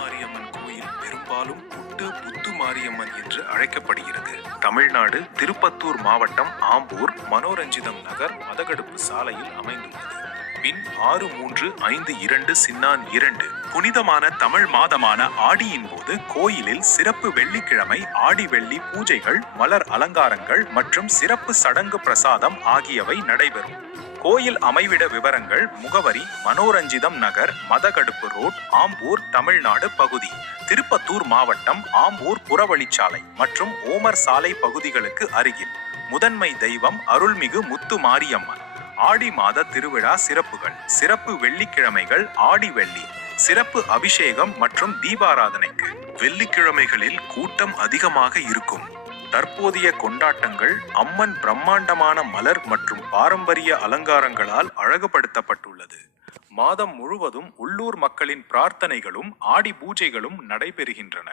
முத்துமாரியம்மன் கோயில் பெரும்பாலும் புத்து மாரியம்மன் என்று அழைக்கப்படுகிறது. தமிழ்நாடு திருப்பத்தூர் மாவட்டம் ஆம்பூர் மனோரஞ்சிதம் நகர் மதகடுப்பு சாலையில் அமைந்துள்ளது. பின் 6352 புனிதமான தமிழ் மாதமான ஆடியின் போது கோயிலில் சிறப்பு வெள்ளிக்கிழமை ஆடி வெள்ளி பூஜைகள், மலர் அலங்காரங்கள் மற்றும் சிறப்பு சடங்கு பிரசாதம் ஆகியவை நடைபெறும். கோயில் அமைவிட விவரங்கள்: முகவரி: மனோரஞ்சிதம் நகர், மதகடுப்பு ரோட், ஆம்பூர், தமிழ்நாடு பகுதி, திருப்பத்தூர் மாவட்டம், ஆம்பூர் புறவழிச்சாலை மற்றும் ஓமர் சாலை பகுதிகளுக்கு அருகில். முதன்மை தெய்வம் அருள்மிகு முத்து மாரியம்மன். ஆடி மாத திருவிழா சிறப்புகள்: சிறப்பு வெள்ளிக்கிழமைகள் ஆடி வெள்ளி, சிறப்பு அபிஷேகம் மற்றும் தீபாராதனைக்கு. வெள்ளிக்கிழமைகளில் கூட்டம் அதிகமாக இருக்கும். தற்போதைய கொண்டாட்டங்கள்: அம்மன் பிரம்மாண்டமான மலர் மற்றும் பாரம்பரிய அலங்காரங்களால் அழகுபடுத்தப்பட்டுள்ளது. மாதம் முழுவதும் உள்ளூர் மக்களின் பிரார்த்தனைகளும் ஆடி பூஜைகளும் நடைபெறுகின்றன.